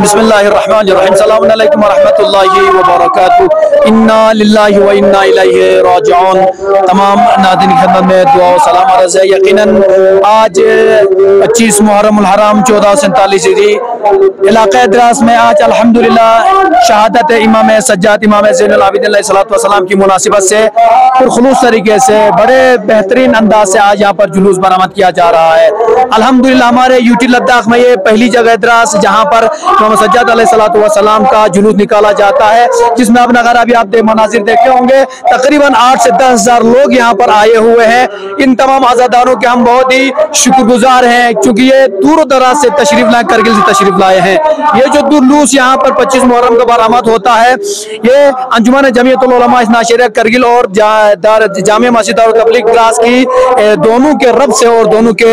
बिस्मिल्लाहिर्रहमानिर्रहीम अस्सलामु अलैकुम वरहमतुल्लाहि वबरकातुहू। इन्ना लिल्लाहि व इन्ना इलैहि राजिऊन। तमाम नाज़रीन की खिदमत में दुआ और सलाम अर्ज़ है। यकीनन आज 25 मुहर्रमुल हराम 1447 हिजरी इलाक़े द्रास में आज अल्हम्दुलिल्लाह शहादत इमाम सज्जाद इमाम ज़ैनुल आबिदीन अलैहिस्सलातु वस्सलाम की मुनासिबत से पुरखुलूस तरीके से बड़े बेहतरीन अंदाज से आज यहाँ पर जुलूस बरामद किया जा रहा है। अल्हम्दुलिल्लाह हमारे यूटी लद्दाख में ये पहली जगह द्रास जहाँ पर इमाम सज्जाद अलैहिस्सलातु वस्सलाम का जुलूस निकाला जाता है, जिसमें अब नगर अभी आप मनाजिर देखे होंगे। तकरीबन 8 से 10 हज़ार लोग यहाँ पर आए हुए हैं। इन तमाम आज़ादारों के हम बहुत ही शुक्रगुजार हैं, क्योंकि ये दूर दराज से तशरीफ लाए, करगिल से तशरीफ लाए हैं। ये जो जुलूस यहाँ पर 25 मुहर्रम को बरामद होता है, ये अंजुमन जमीयतुल उलमा इस्ना शहर करगिल और जामे मस्जिद और तबलीग द्रास की दोनों के रब से और दोनों के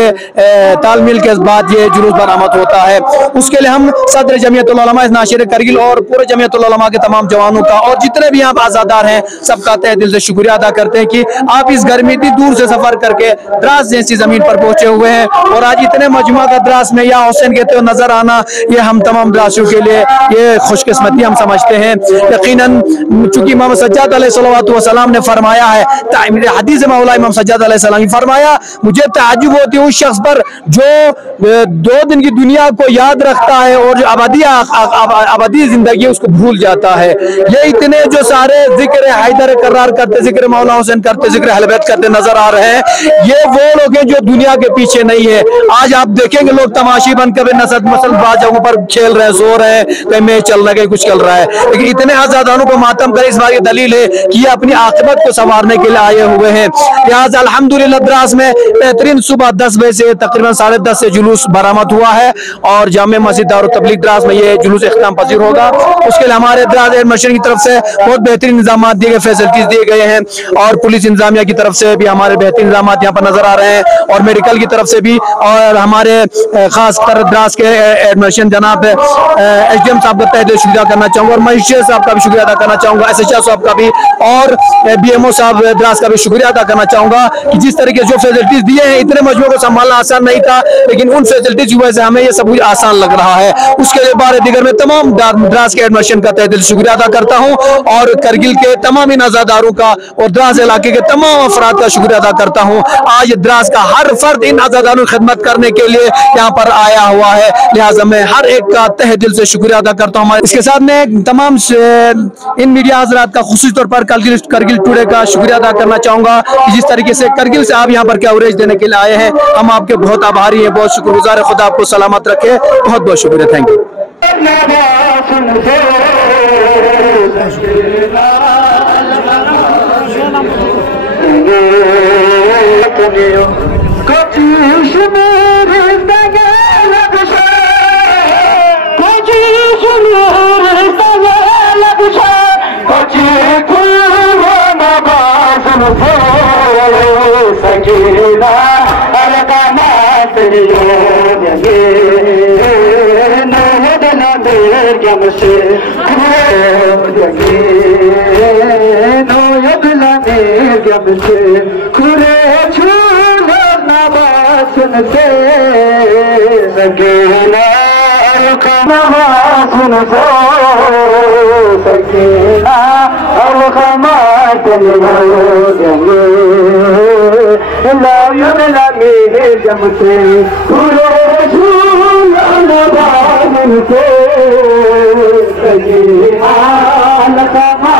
तालमेल के बाद ये जुलूस बरामद होता है। उसके लिए हम सदर जमीयतुल उलमा इस्ना शहर करगिल और पूरे जमीयतुल उलमा के तमाम जवानों का और जितने भी यहाँ आज़ादार हैं सबका तहे दिल से शुक्रिया अदा करते हैं कि आप इस गर्मी इतनी दूर से सफर करके द्रास जैसी जमीन पर पहुंचे हुए हैं। और आज इतने मजमा का द्रास में या हुसैन कहते हुए नजर आना, ये हम तमाम द्रासियों के लिए ये खुशकिस्मती हम समझते हैं। यकीनन चूंकि इमाम सज्जाद अलैहिस्सलातु वस्सलाम ने फरमाया है, हदीस मौला इमाम सज्जाद अलैहिस्सलाम ने फरमाया, मुझे ताज्जुब होती है उस शख्स पर जो 2 दिन की दुनिया को याद रखता है और जो अबदी जिंदगी उसको भूल जाता है। ये इतने जो सारे जिक्र हैदर करार करते, जिक्र मौला हुसैन करते, जिक्र अहले बैत करते नजर आ रहे हैं, ये वो लोग हैं जो दुनिया के पीछे नहीं है। आज आप देखेंगे लोग तमाशी बनकर नसद मसल बाज जगहों पर खेल रहे हैं, सो रहे हैं, कहीं मैच चल रहा है, कुछ चल रहा है, लेकिन इतने आजादानों को मातम करे, इस बार ये दलील है कि ये अपनी आखिरत को संवारने के लिए आए हुए हैं। लिहाजा अल्हम्दुलिल्लाह द्रास में बेहतरीन सुबह 10 बजे से तकरीबन 10:30 से जुलूस बरामद हुआ है और जामे मस्जिद और तबलीग द्रास में ये जुलूस इख्तिताम पजीर होगा। उसके लिए हमारे द्रास एडमिशन की तरफ से बहुत बेहतरीन इंतजाम दिए गए, फैसिलिटीज दिए गए हैं और पुलिस इंतजामिया की तरफ से भी हमारे बेहतरीन इंतजाम यहाँ पर नजर आ रहे हैं और मेडिकल की तरफ से भी। और हमारे खास कर द्रास के एडमिशन जनाब SDM साहब का तहे दिल शुक्रिया करना चाहूँगा और मजिस्ट्रेट साहब का भी शुक्रिया अदा करना चाहूँगा, SHO साहब का भी और BMO साहब द्रास का भी शुक्रिया अदा करना चाहूँगा कि जिस तरीके जो फैसिलिटीज दिए हैं, इतने मजमू को संभालना आसान नहीं था, लेकिन उन फैसिलिटीज की वजह से हमें ये सब कुछ आसान लग रहा है। उसके लिए बारे दिगर में तमाम द्रास के एडमिशन का तहे दिल शुक्रिया अदा करता हूँ और करगिल के तमाम इन आज़ादारों का और द्रास इलाके के तमाम अफराद का शुक्रिया अदा करता हूँ। आज द्रास का हर फर्द इन आज़ादारों की खिदमत करने के लिए यहाँ पर आया हुआ है, लिहाजा मैं हर एक का तहे दिल से शुक्रिया अदा करता हूँ। इसके साथ मैं तमाम इन मीडिया हजरात का खुसूसी तौर पर करगिल टुडे का शुक्रिया अदा करना चाहूँगा कि जिस तरीके से करगिल से आप यहाँ पर कवरेज देने के लिए आए हैं, हम आपके बहुत आभारी हैं, बहुत शुक्रगुजार है। खुदा आपको सलामत रखे, बहुत बहुत शुक्रिया, थैंक यू। सकीना अलगना से खुरे छूलो नवासन से सकीना नवासन से सकीना अलगना जम से खुरे छूलो नवासन से सकीना अलगना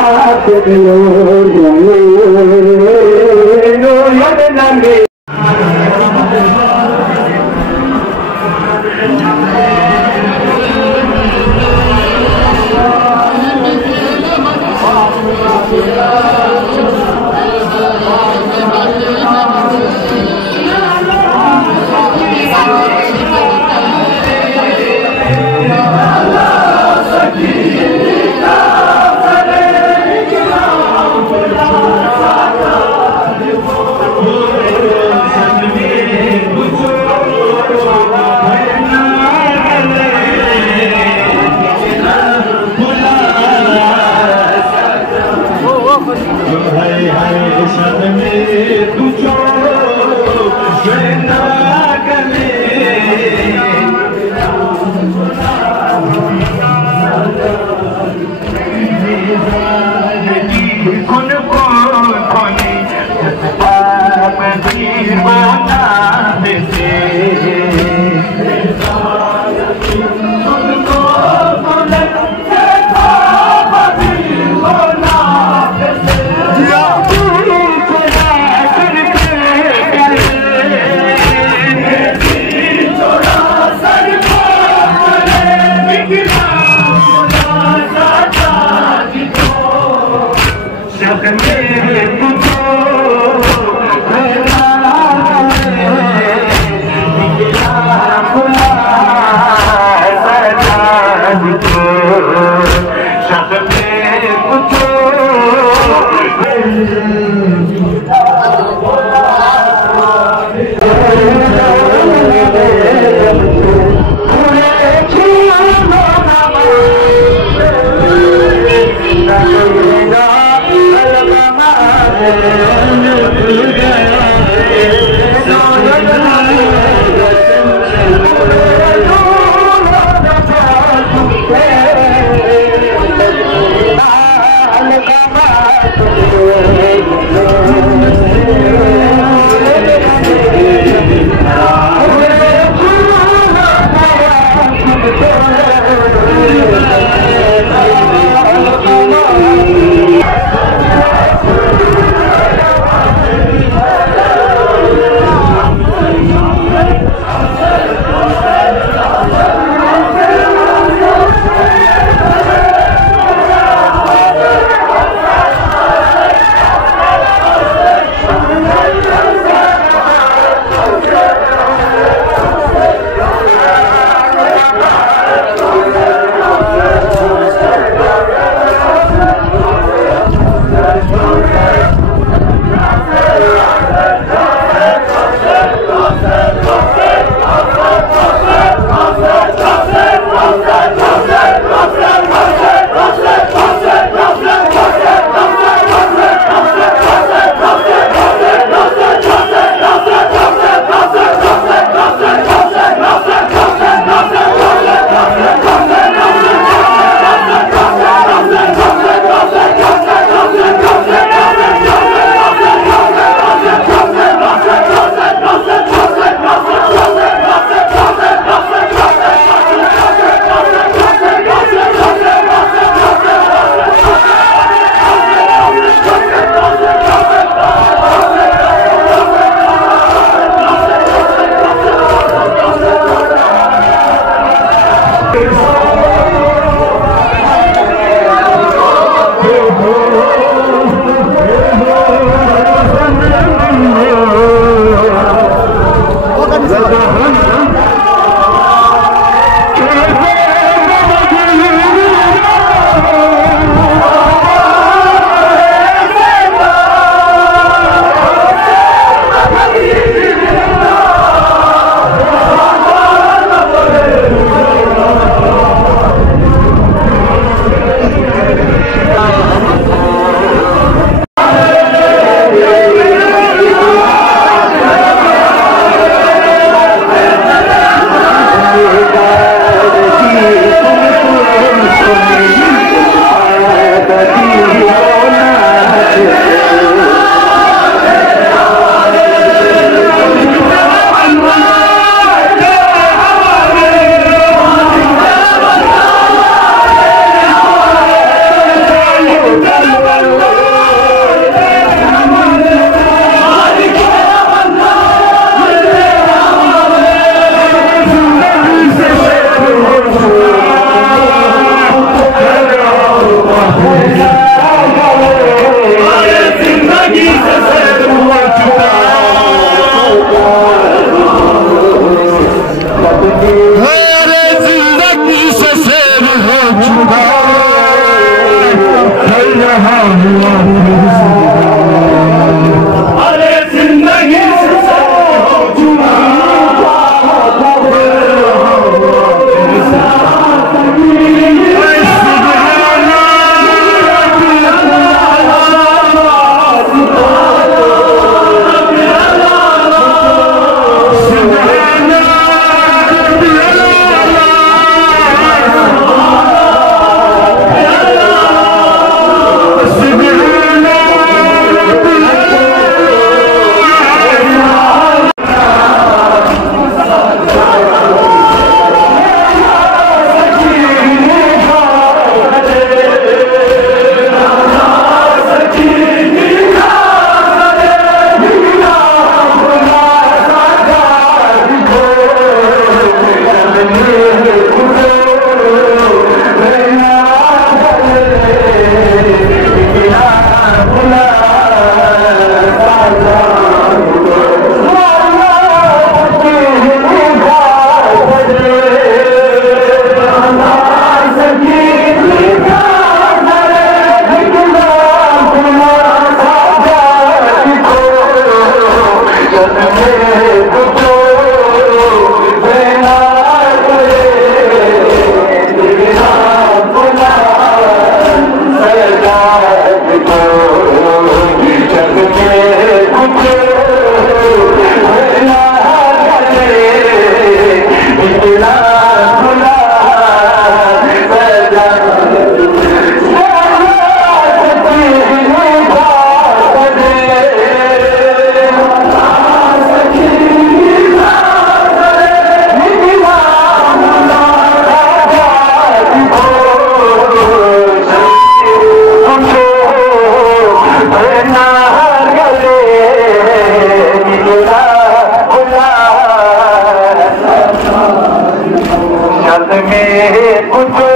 में पूछो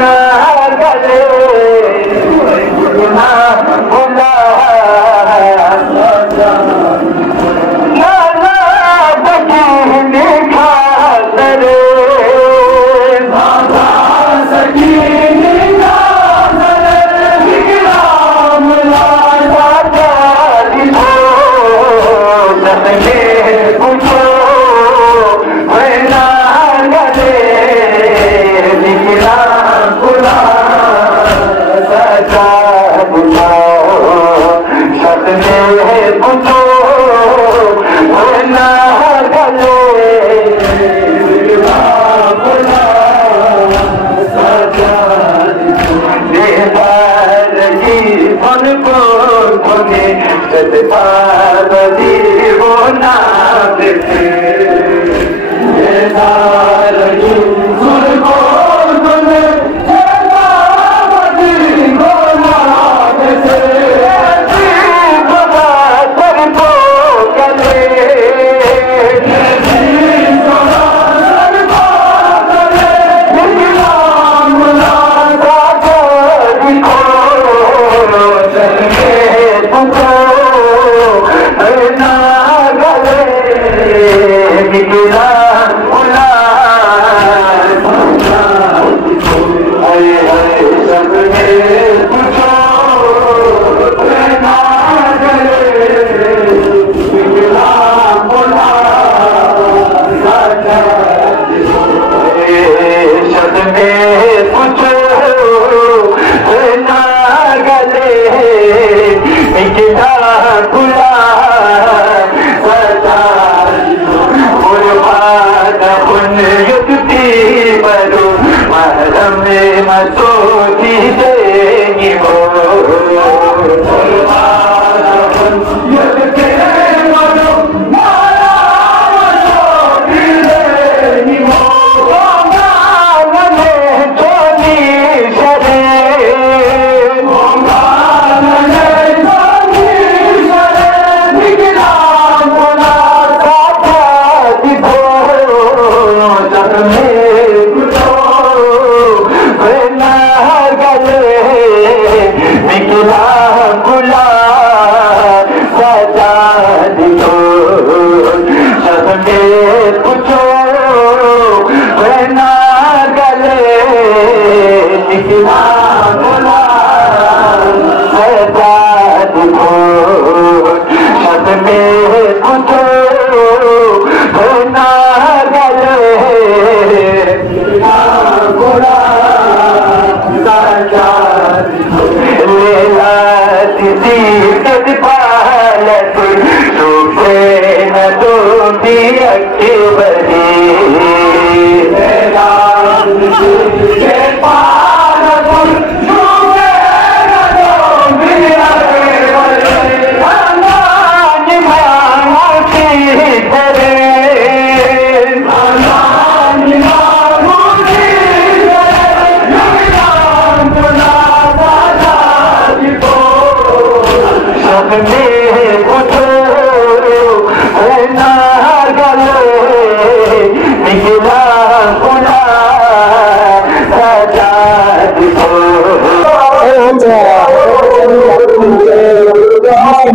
ना गले ना भुला ना बकीने खातर सकीने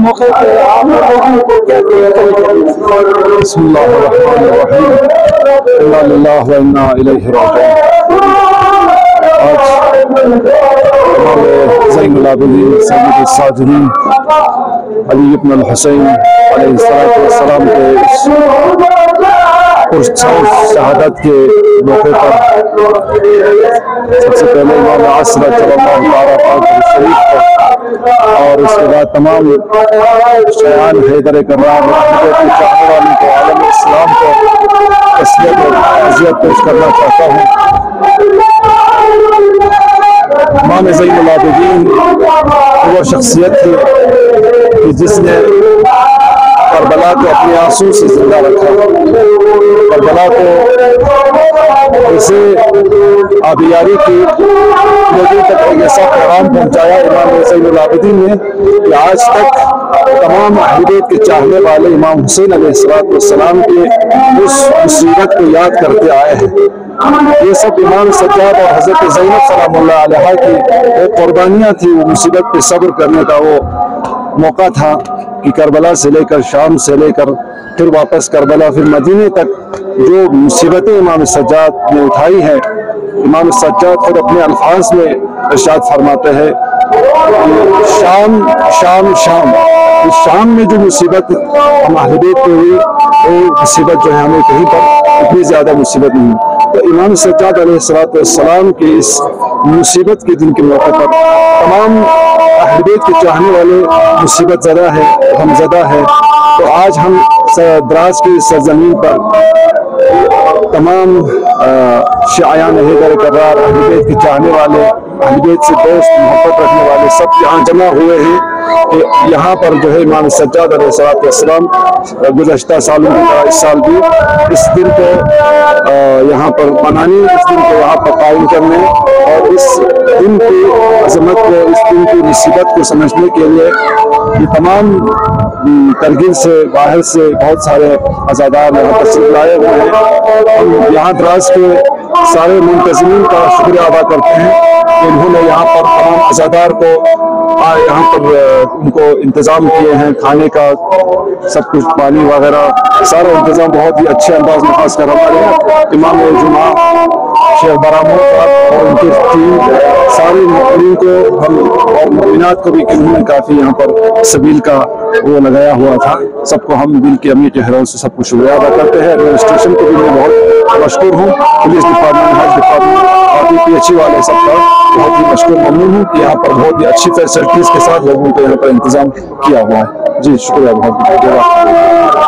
मौके पे आप लोगों को क्या बिस्मिल्लाहिर्रहमानिर्रहीम इन्ना लिल्लाहि व इन्ना इलैहि राजिऊन। आज हमारे ज़ैनुल आबिदीन सय्यद साजिदीन अली इब्न अल हुसैन अलैहिस्सलाम के शहादत के मौके पर सबसे पहले इमाम असर शरीफ को और उसके बाद तमाम शयान हैदर करराम के चाहने वालों को आलम इस्लाम को तस्लीम और अज़ियत पेश करना चाहता हूँ। इमाम ज़ैनुल आबिदीन वो शख्सियत थी कि जिसने करबला को अपने आंसू से जिंदा रखा, करबला को ऐसे आबियारी की लोगों तक एक ऐसा पैगाम पहुंचाया इमाम ज़ैनुल आबिदीन ने कि आज तक तमाम अहले बैत के चाहने वाले इमाम हुसैन अलैहिस्सलाम की उस मुसीबत को याद करते आए हैं। ये सब इमाम सज्जाद और हजरत ज़ैनब सलामुल्लाह अलैहा की एक कुर्बानियाँ थी। वो मुसीबत पे सब्र करने का वो मौका था कि करबला से लेकर शाम से लेकर फिर वापस करबला फिर मदीने तक जो मुसीबतें इमाम सज्जाद ने उठाई है, इमाम सज्जाद खुद अपने अल्फाज में इरशाद फरमाते हैं, शाम शाम शाम, इस शाम में जो मुसीबत हम अहले बैत को हुई वो मुसीबत जो है हमें कहीं पर इतनी ज्यादा मुसीबत नहीं। तो इमाम सज्जाद अलैहिस्सलाम के इस मुसीबत के दिन के मौके पर तमाम अहले बैत के चाहने वाले मुसीबत ज़दा है, गमज़दा है। तो आज हम द्रास की सरजमीन पर तमाम शायान हैदर करार अहले बैत के चाहने वाले, अहले बैत से दोस्त मोहब्बत रखने वाले सब यहाँ जमा हुए हैं कि यहाँ पर जो है इमाम सज्जाद अलैहिस्सलाम गुज़श्ता सालों की तरह इस साल भी इस दिन को यहाँ पर मनाने, इस दिन को यहाँ पर कायम करने और इस दिन की अजमत को, इस दिन की मुसीबत को समझने के लिए ये तमाम करगिल से, बाहर से बहुत सारे अज़ादार यहाँ तशरीफ लाए हुए हैं। हम यहाँ द्रास के सारे मुंतज़मीन का शुक्रिया अदा करते हैं कि उन्होंने यहाँ पर तमाम अज़ादार को यहाँ पर उनको इंतज़ाम किए हैं, खाने का सब कुछ, पानी वगैरह सारा इंतज़ाम बहुत ही अच्छे अंदाज में, खासकर हमारे इमाम जुमा शेख बरामो और उनकी टीम, सारे मुस्लिम को हम और मुमिनात को भी उन्होंने काफ़ी यहाँ पर सबील का वो लगाया हुआ था। सबको हम दिल के अमीर चेहरों से सबको शुक्रिया अदा करते हैं। एडमिनिस्ट्रेशन को भी मैं बहुत मशकूर हूँ, पुलिस डिपार्टमेंट, हज डिपार्टमेंट और PHE वाले सबका बहुत ही मशकूर ममनून हूँ कि यहाँ पर बहुत ही अच्छी फैसिलिटीज़ के साथ लोगों को यहाँ पर इंतजाम किया हुआ है। जी शुक्रिया, बहुत बहुत